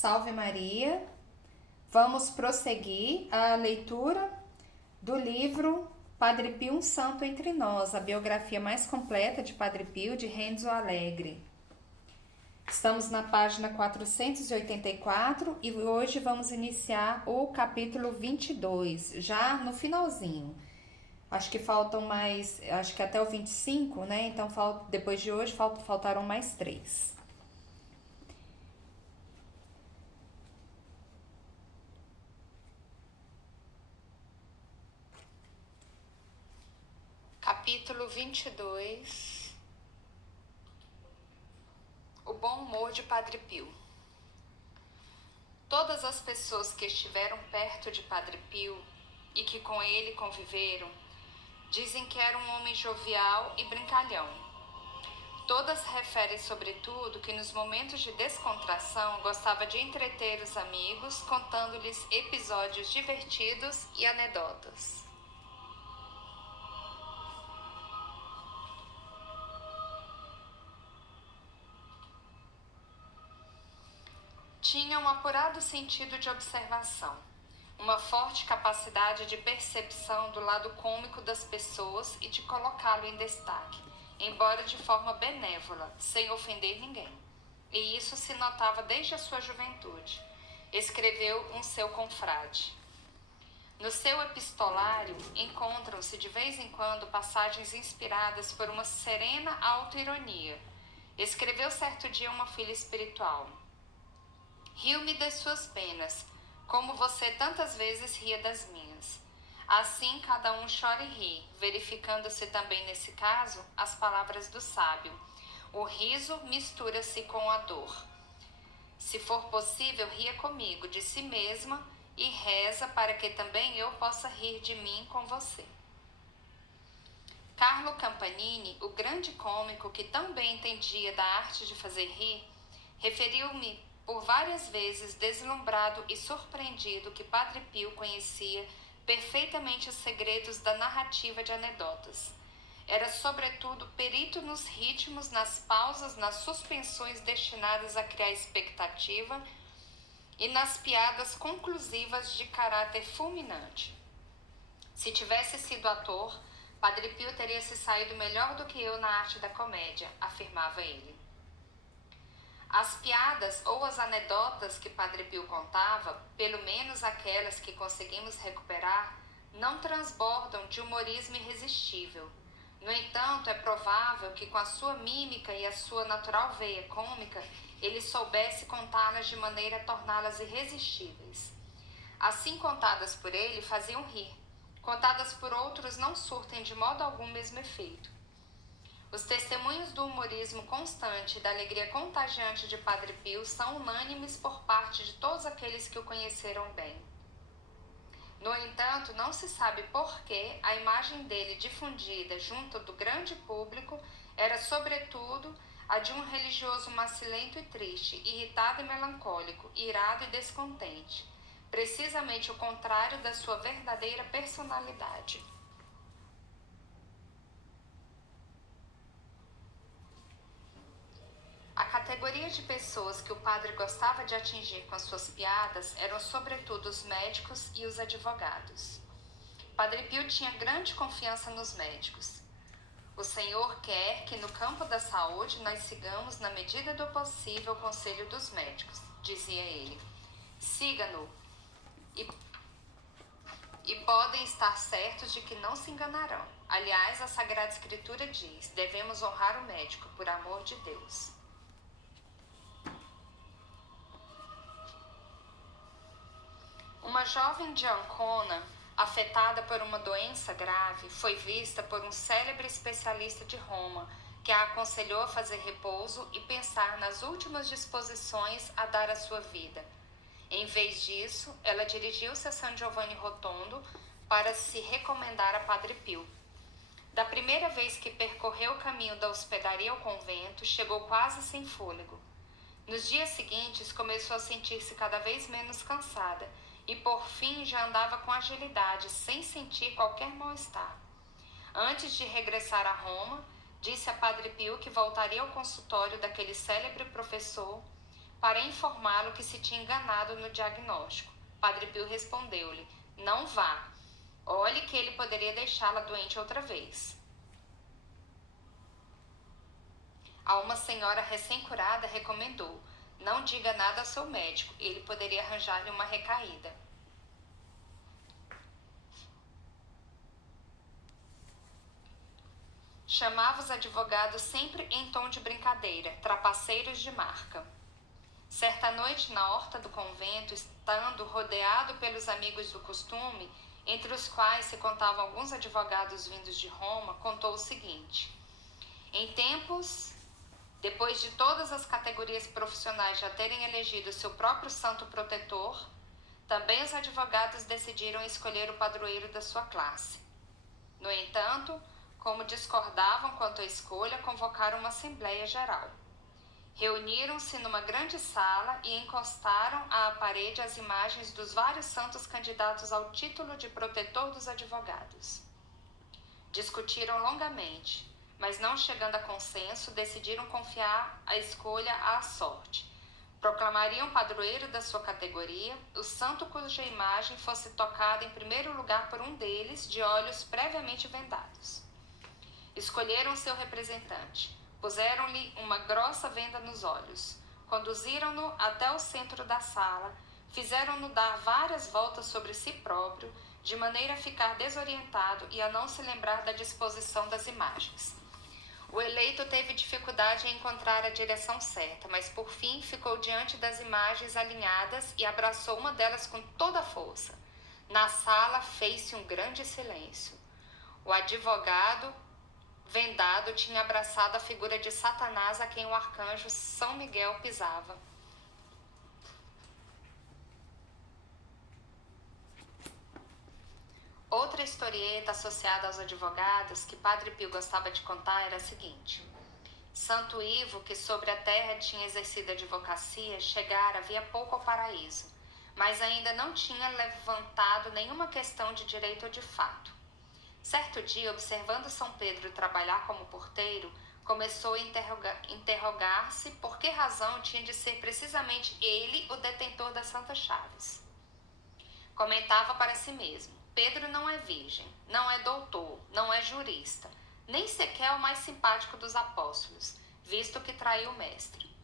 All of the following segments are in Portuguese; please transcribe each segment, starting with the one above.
Salve Maria! Vamos prosseguir a leitura do livro Padre Pio, um Santo entre Nós, a biografia mais completa de Padre Pio, de Renzo Alegre. Estamos na página 484 e hoje vamos iniciar o capítulo 22, já no finalzinho. Acho que faltam mais, acho que até o 25, né? Então, depois de hoje, faltaram mais 3. Capítulo 22. O bom humor de Padre Pio. Todas as pessoas que estiveram perto de Padre Pio e que com ele conviveram, dizem que era um homem jovial e brincalhão. Todas referem, sobretudo, que nos momentos de descontração gostava de entreter os amigos, contando-lhes episódios divertidos e anedotas. Tinha um apurado sentido de observação, uma forte capacidade de percepção do lado cômico das pessoas e de colocá-lo em destaque, embora de forma benévola, sem ofender ninguém. E isso se notava desde a sua juventude, escreveu um seu confrade. No seu epistolário encontram-se de vez em quando passagens inspiradas por uma serena autoironia. Escreveu certo dia uma filha espiritual. Rio-me das suas penas, como você tantas vezes ria das minhas. Assim cada um chora e ri, verificando-se também nesse caso as palavras do sábio. O riso mistura-se com a dor. Se for possível, ria comigo de si mesma e reza para que também eu possa rir de mim com você. Carlo Campanini, o grande cômico que tão bem entendia da arte de fazer rir, referiu-me por várias vezes deslumbrado e surpreendido que Padre Pio conhecia perfeitamente os segredos da narrativa de anedotas. Era, sobretudo, perito nos ritmos, nas pausas, nas suspensões destinadas a criar expectativa e nas piadas conclusivas de caráter fulminante. Se tivesse sido ator, Padre Pio teria se saído melhor do que eu na arte da comédia, afirmava ele. As piadas ou as anedotas que Padre Pio contava, pelo menos aquelas que conseguimos recuperar, não transbordam de humorismo irresistível. No entanto, é provável que com a sua mímica e a sua natural veia cômica, ele soubesse contá-las de maneira a torná-las irresistíveis. Assim contadas por ele, faziam rir. Contadas por outros, não surtem de modo algum o mesmo efeito. Os testemunhos do humorismo constante e da alegria contagiante de Padre Pio são unânimes por parte de todos aqueles que o conheceram bem. No entanto, não se sabe por que a imagem dele difundida junto do grande público era, sobretudo, a de um religioso macilento e triste, irritado e melancólico, irado e descontente, precisamente o contrário da sua verdadeira personalidade. A categoria de pessoas que o padre gostava de atingir com as suas piadas eram sobretudo os médicos e os advogados. Padre Pio tinha grande confiança nos médicos. O Senhor quer que no campo da saúde nós sigamos na medida do possível o conselho dos médicos, dizia ele. Siga-no e podem estar certos de que não se enganarão. Aliás, a Sagrada Escritura diz, devemos honrar o médico por amor de Deus. Uma jovem de Ancona, afetada por uma doença grave, foi vista por um célebre especialista de Roma, que a aconselhou a fazer repouso e pensar nas últimas disposições a dar à sua vida. Em vez disso, ela dirigiu-se a San Giovanni Rotondo para se recomendar a Padre Pio. Da primeira vez que percorreu o caminho da hospedaria ao convento, chegou quase sem fôlego. Nos dias seguintes, começou a sentir-se cada vez menos cansada, e por fim já andava com agilidade, sem sentir qualquer mal-estar. Antes de regressar a Roma, disse a Padre Pio que voltaria ao consultório daquele célebre professor para informá-lo que se tinha enganado no diagnóstico. Padre Pio respondeu-lhe: não vá. Olhe que ele poderia deixá-la doente outra vez. A uma senhora recém-curada recomendou: não diga nada ao seu médico, ele poderia arranjar-lhe uma recaída. Chamava os advogados sempre em tom de brincadeira, trapaceiros de marca. Certa noite, na horta do convento, estando rodeado pelos amigos do costume, entre os quais se contavam alguns advogados vindos de Roma, contou o seguinte: em tempos, depois de todas as categorias profissionais já terem elegido seu próprio santo protetor, também os advogados decidiram escolher o padroeiro da sua classe. No entanto, como discordavam quanto à escolha, convocaram uma assembleia geral. Reuniram-se numa grande sala e encostaram à parede as imagens dos vários santos candidatos ao título de protetor dos advogados. Discutiram longamente, mas não chegando a consenso, decidiram confiar a escolha à sorte. Proclamariam padroeiro da sua categoria o santo cuja imagem fosse tocada em primeiro lugar por um deles, de olhos previamente vendados. Escolheram seu representante, puseram-lhe uma grossa venda nos olhos, conduziram-no até o centro da sala, fizeram-no dar várias voltas sobre si próprio, de maneira a ficar desorientado e a não se lembrar da disposição das imagens. O eleito teve dificuldade em encontrar a direção certa, mas por fim ficou diante das imagens alinhadas e abraçou uma delas com toda a força. Na sala fez-se um grande silêncio. O advogado vendado tinha abraçado a figura de Satanás a quem o arcanjo São Miguel pisava. Outra historieta associada aos advogados que Padre Pio gostava de contar era a seguinte: Santo Ivo, que sobre a terra tinha exercido a advocacia, chegara havia pouco ao paraíso, mas ainda não tinha levantado nenhuma questão de direito ou de fato. Certo dia, observando São Pedro trabalhar como porteiro, começou a interrogar-se por que razão tinha de ser precisamente ele o detentor das santas chaves. Comentava para si mesmo: Pedro não é virgem, não é doutor, não é jurista, nem sequer o mais simpático dos apóstolos, visto que traiu o mestre.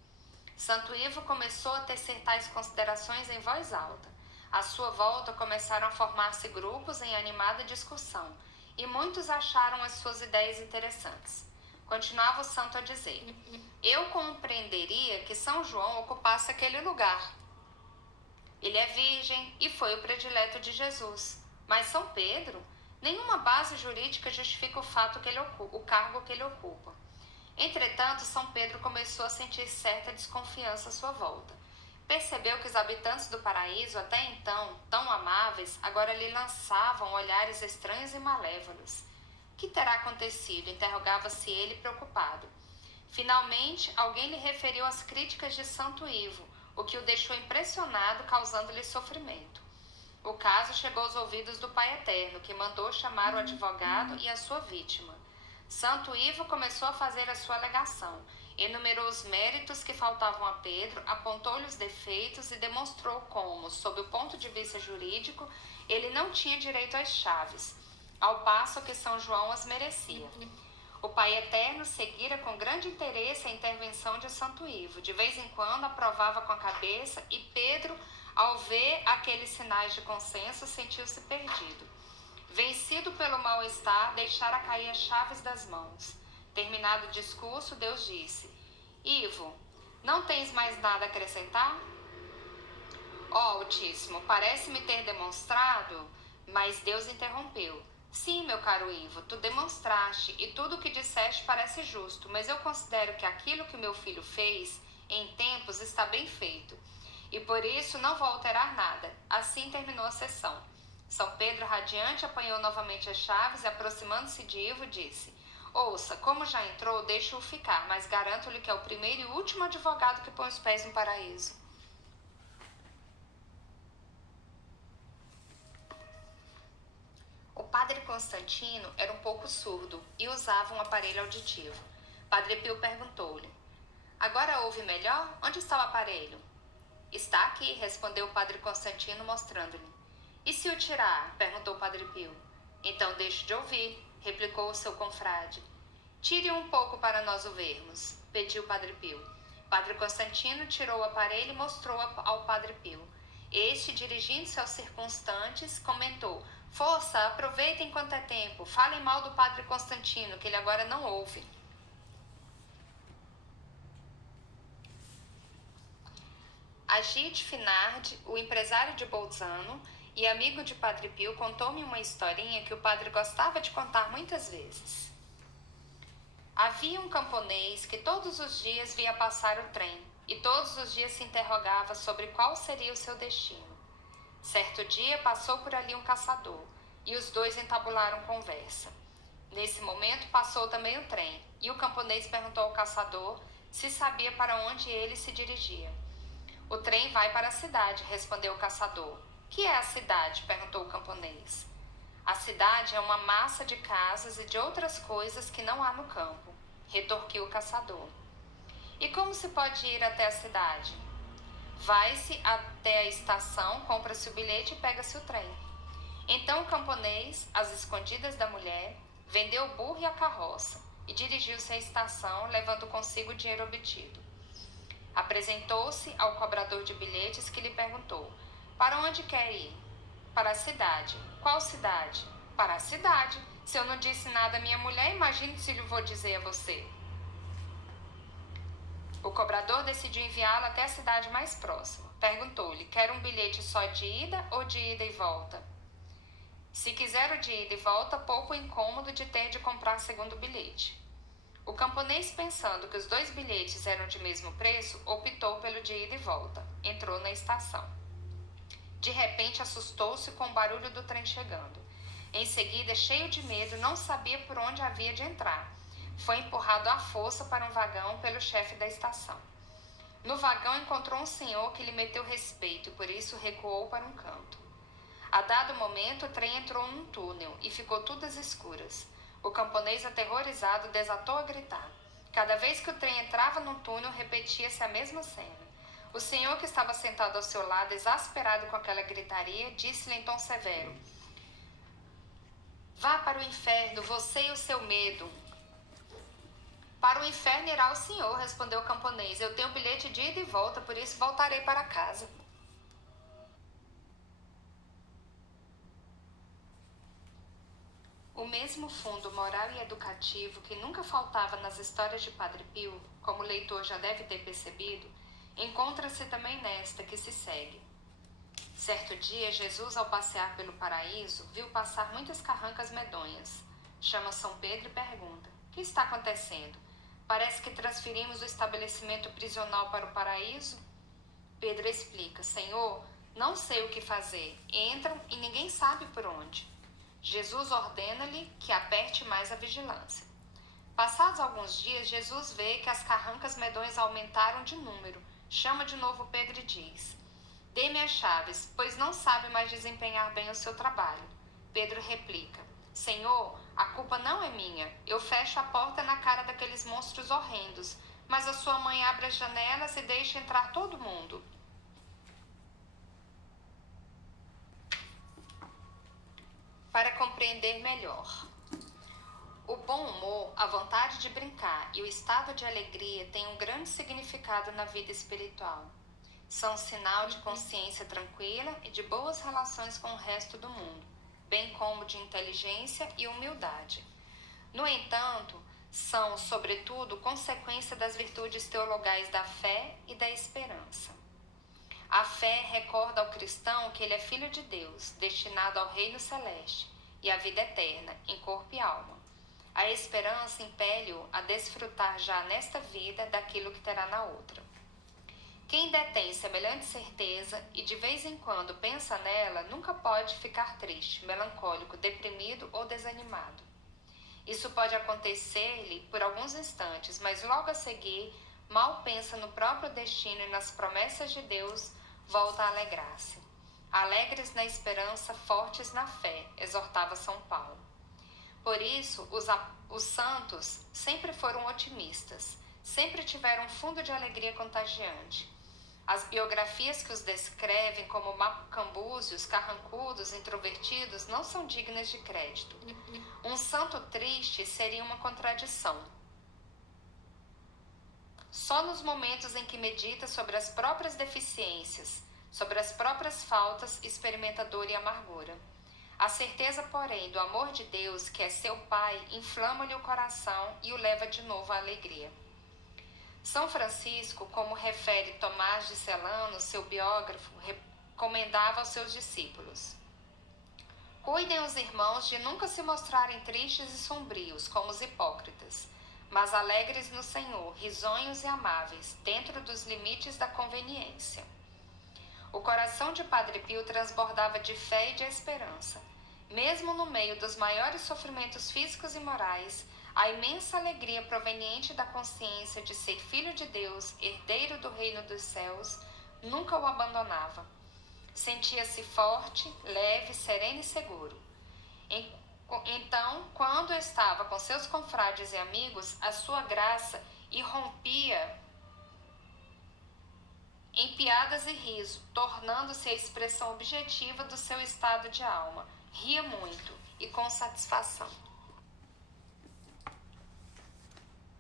Santo Ivo começou a tecer tais considerações em voz alta. À sua volta começaram a formar-se grupos em animada discussão, e muitos acharam as suas ideias interessantes. Continuava o santo a dizer: eu compreenderia que São João ocupasse aquele lugar. Ele é virgem e foi o predileto de Jesus. Mas São Pedro, nenhuma base jurídica justifica o cargo que ele ocupa. Entretanto, São Pedro começou a sentir certa desconfiança à sua volta. Percebeu que os habitantes do paraíso, até então tão amáveis, agora lhe lançavam olhares estranhos e malévolos. Que terá acontecido? Interrogava-se ele preocupado. Finalmente, alguém lhe referiu as críticas de Santo Ivo, o que o deixou impressionado, causando-lhe sofrimento. O caso chegou aos ouvidos do Pai Eterno, que mandou chamar o advogado e a sua vítima. Santo Ivo começou a fazer a sua alegação, enumerou os méritos que faltavam a Pedro, apontou-lhe os defeitos e demonstrou como, sob o ponto de vista jurídico, ele não tinha direito às chaves, ao passo que São João as merecia. O Pai Eterno seguira com grande interesse a intervenção de Santo Ivo. De vez em quando aprovava com a cabeça e Pedro, ao ver aqueles sinais de consenso, sentiu-se perdido. Vencido pelo mal-estar, deixara cair as chaves das mãos. Terminado o discurso, Deus disse: Ivo, não tens mais nada a acrescentar? Ó Altíssimo, parece-me ter demonstrado, mas Deus interrompeu. Sim, meu caro Ivo, tu demonstraste e tudo o que disseste parece justo, mas eu considero que aquilo que meu filho fez em tempos está bem feito. E por isso não vou alterar nada. Assim terminou a sessão. São Pedro, radiante, apanhou novamente as chaves e, aproximando-se de Ivo, disse: ouça, como já entrou, deixe-o ficar, mas garanto-lhe que é o primeiro e último advogado que põe os pés no paraíso. O padre Constantino era um pouco surdo e usava um aparelho auditivo. Padre Pio perguntou-lhe: agora ouve melhor? Onde está o aparelho? aqui, respondeu o padre Constantino, mostrando-lhe. E se o tirar? Perguntou o padre Pio. Então deixe de ouvir, replicou o seu confrade. Tire um pouco para nós o vermos, pediu o padre Pio. Padre Constantino tirou o aparelho e mostrou ao padre Pio. Este, dirigindo-se aos circunstantes, comentou: Força, aproveitem enquanto é tempo, falem mal do padre Constantino, que ele agora não ouve. Agide Finardi, o empresário de Bolzano e amigo de Padre Pio, contou-me uma historinha que o padre gostava de contar muitas vezes. Havia um camponês que todos os dias via passar o trem e todos os dias se interrogava sobre qual seria o seu destino. Certo dia passou por ali um caçador e os dois entabularam conversa. Nesse momento passou também o trem e o camponês perguntou ao caçador se sabia para onde ele se dirigia. O trem vai para a cidade, respondeu o caçador. Que é a cidade? Perguntou o camponês. A cidade é uma massa de casas e de outras coisas que não há no campo, retorquiu o caçador. E como se pode ir até a cidade? Vai-se até a estação, compra-se o bilhete e pega-se o trem. Então o camponês, às escondidas da mulher, vendeu o burro e a carroça e dirigiu-se à estação, levando consigo o dinheiro obtido. Apresentou-se ao cobrador de bilhetes que lhe perguntou: Para onde quer ir? Para a cidade. Qual cidade? Para a cidade. Se eu não disse nada à minha mulher, imagine se lhe vou dizer a você. O cobrador decidiu enviá-lo até a cidade mais próxima. Perguntou-lhe: Quer um bilhete só de ida ou de ida e volta? Se quiser o de ida e volta, pouco incômodo de ter de comprar segundo bilhete. O camponês, pensando que os dois bilhetes eram de mesmo preço, optou pelo de ida e volta. Entrou na estação. De repente, assustou-se com o barulho do trem chegando. Em seguida, cheio de medo, não sabia por onde havia de entrar. Foi empurrado à força para um vagão pelo chefe da estação. No vagão encontrou um senhor que lhe meteu respeito e por isso recuou para um canto. A dado momento, o trem entrou num túnel e ficou tudo às escuras. O camponês, aterrorizado, desatou a gritar. Cada vez que o trem entrava num túnel, repetia-se a mesma cena. O senhor, que estava sentado ao seu lado, exasperado com aquela gritaria, disse-lhe em tom severo: Vá para o inferno, você e o seu medo. Para o inferno irá o senhor, respondeu o camponês. Eu tenho bilhete de ida e volta, por isso voltarei para casa. O mesmo fundo moral e educativo que nunca faltava nas histórias de Padre Pio, como o leitor já deve ter percebido, encontra-se também nesta que se segue. Certo dia, Jesus, ao passear pelo paraíso, viu passar muitas carrancas medonhas. Chama São Pedro e pergunta: Que está acontecendo? Parece que transferimos o estabelecimento prisional para o paraíso? Pedro explica: Senhor, não sei o que fazer. Entram e ninguém sabe por onde. Jesus ordena-lhe que aperte mais a vigilância. Passados alguns dias, Jesus vê que as carrancas medonhas aumentaram de número. Chama de novo Pedro e diz: Dê-me as chaves, pois não sabe mais desempenhar bem o seu trabalho. Pedro replica: Senhor, a culpa não é minha. Eu fecho a porta na cara daqueles monstros horrendos, mas a sua mãe abre as janelas e deixa entrar todo mundo. Para compreender melhor. O bom humor, a vontade de brincar e o estado de alegria têm um grande significado na vida espiritual. São sinal de consciência tranquila e de boas relações com o resto do mundo, bem como de inteligência e humildade. No entanto, são, sobretudo, consequência das virtudes teologais da fé e da esperança. A fé recorda ao cristão que ele é filho de Deus, destinado ao reino celeste e à vida eterna, em corpo e alma. A esperança impele-o a desfrutar já nesta vida daquilo que terá na outra. Quem detém semelhante certeza e de vez em quando pensa nela, nunca pode ficar triste, melancólico, deprimido ou desanimado. Isso pode acontecer-lhe por alguns instantes, mas logo a seguir, mal pensa no próprio destino e nas promessas de Deus, volta a alegrar-se. Alegres na esperança, fortes na fé, exortava São Paulo. Por isso, os santos sempre foram otimistas, sempre tiveram um fundo de alegria contagiante. As biografias que os descrevem como macambúzios, carrancudos, introvertidos não são dignas de crédito. Um santo triste seria uma contradição. Só nos momentos em que medita sobre as próprias deficiências, sobre as próprias faltas, experimenta dor e amargura. A certeza, porém, do amor de Deus, que é seu Pai, inflama-lhe o coração e o leva de novo à alegria. São Francisco, como refere Tomás de Celano, seu biógrafo, recomendava aos seus discípulos: cuidem os irmãos de nunca se mostrarem tristes e sombrios, como os hipócritas, mas alegres no Senhor, risonhos e amáveis, dentro dos limites da conveniência. O coração de Padre Pio transbordava de fé e de esperança. Mesmo no meio dos maiores sofrimentos físicos e morais, a imensa alegria proveniente da consciência de ser filho de Deus, herdeiro do reino dos céus, nunca o abandonava. Sentia-se forte, leve, sereno e seguro. Então, quando estava com seus confrades e amigos, a sua graça irrompia em piadas e riso, tornando-se a expressão objetiva do seu estado de alma. Ria muito e com satisfação.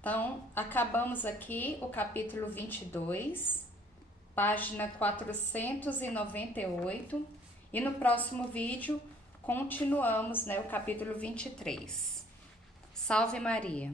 Então, acabamos aqui o capítulo 22, página 498, e no próximo vídeo continuamos, o capítulo 23. Salve Maria!